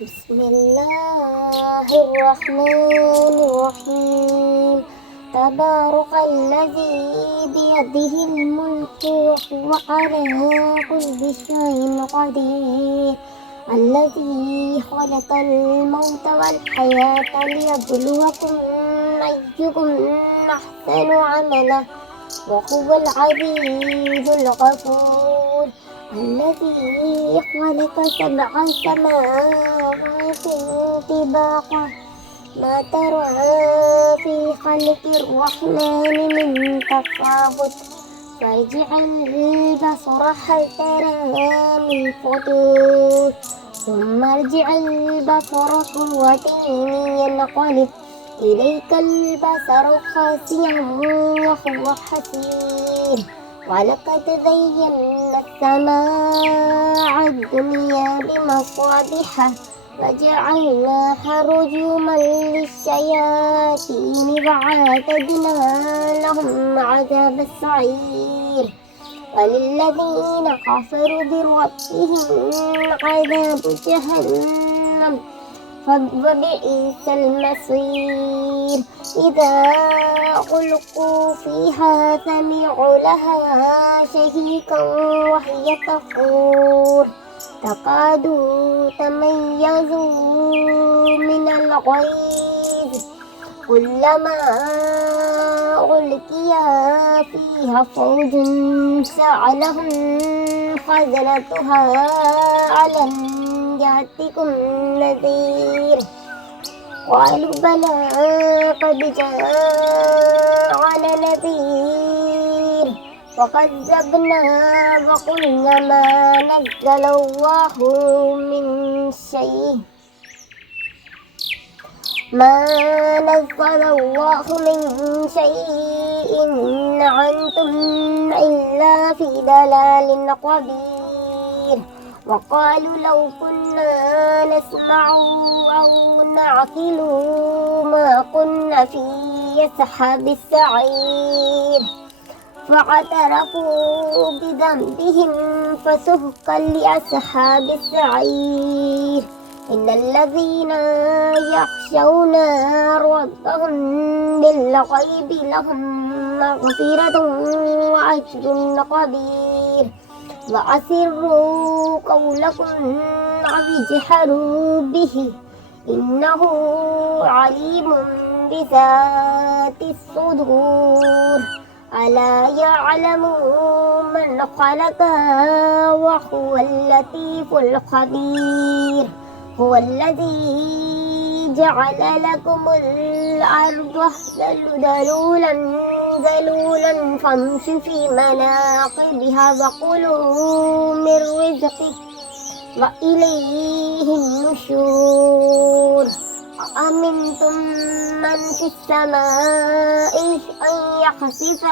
بسم الله الرحمن الرحيم. تبارك الذي بيده الملك وهو على كل شيء قدير. الذي خلق الموت والحياة ليبلوكم أيكم أحسن عملا وهو العزيز الغفور. الذي خلق سبع سماوات طباقا ما ترى في خلق الرحمن من تفاوت فارجع البصر هل ترى من فطور ثم ارجع البصر كرتين ينقلب إليك البصر خاسئا وهو حسير. ولقد زينا السماء الدنيا بمصابيح وجعلناها رجوما للشياطين وأعتدنا لهم عذاب السعير. وللذين كفروا بربهم عذاب جهنم فبئس المصير. إذا ألقوا فيها سمعوا لها شهيقا وهي تفور تكاد تميز من الغيظ كلما ألقي فيها فوج سألهم خزنتها ألم يأتكم نذير قالوا بلى قد جاءنا نذير وكذبنا وقلنا ما نزل الله من شيء إن أنتم إلا في ضلال كبير. وقالوا لو كنا نسمع أو نعقل ما كنا في أصحاب السعير فاعترفوا بذنبهم فسحقا لأصحاب السعير. إن الذين يخشون ربهم بالغيب لهم مغفرة وأجر كبير. وأسروا قولكم أو اجهروا به إنه عليم بذات الصدور. ألا يعلم من خلق وهو اللطيف الخبير. هو الذي جعل لكم الأرض ذلولا فامشوا في مناقبها وكلوا من رزقه وإليه النشور. أأمنتم من في السماء أن يخسف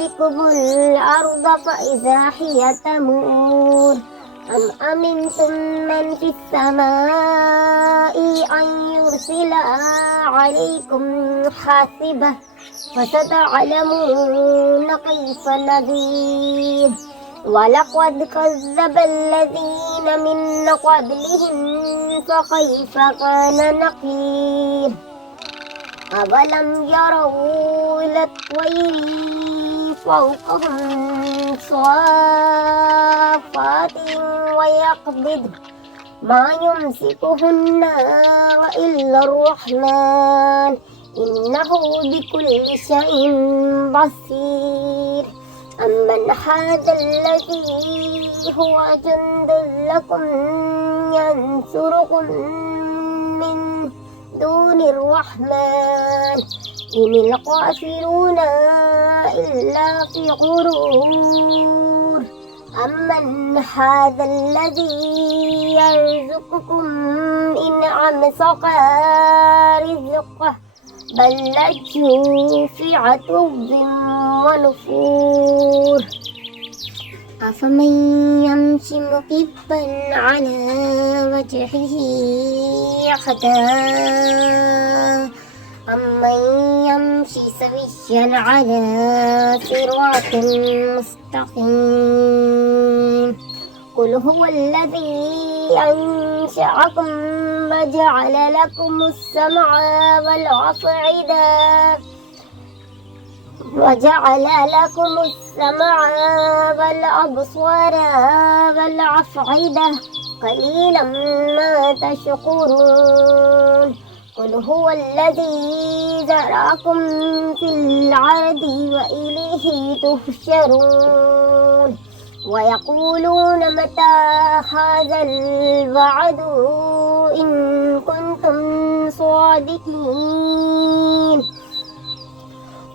بكم الأرض فإذا هي تمور أم أمنتم من في السماء أن يرسل عليكم حاسبة فستعلمون كيف نذير. ولقد كذب الذين من قبلهم فكيف كان نكير. أولم يروا إلى الطير فوقهم صافات ويقبض ما يمسكهن وإلا الرحمن إنه بكل شيء بصير. أمن هذا الذي هو جند لكم ينصركم من دون الرحمن إن الكافرون إلا في غرور. أمن هذا الذي يرزقكم إن أمسك رزقه بل لجوا في عتب ونفور. أفمن يمشي مكبا على وجهه أهدى أمن يمشي سويا على صراط مستقيم. قل هو الذي أنشأكم وجعل لكم السمع والأبصار والأفئدة قليلا ما تشكرون قل هو الذي ذرأكم في الأرض وإليه تحشرون ويقولون متى هذا الوعد إن كنتم صادقين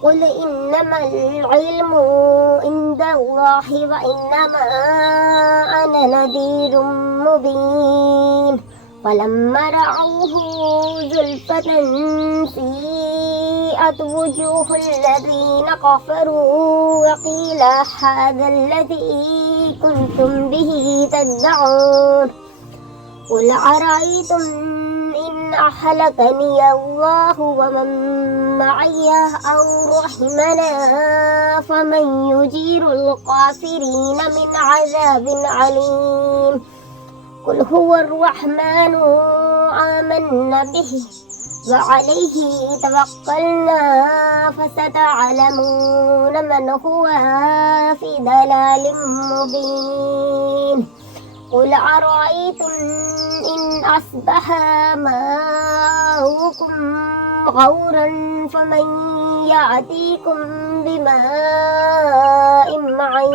قل إنما العلم عند الله وإنما أنا نذير مبين فلما رأوه زلفة سيئت وجوه الذين كفروا وقيل هذا الذي كنتم به تدعون قل أرأيتم إن أهلكني الله ومن معي أو رحمنا فمن يجير الكافرين من عذاب أليم قل هو الرحمن آمنا به وعليه توكلنا فستعلمون من هو في ضلال مبين قل أرأيتم إن أصبح ماؤكم غورا فمن يأتيكم بماء معين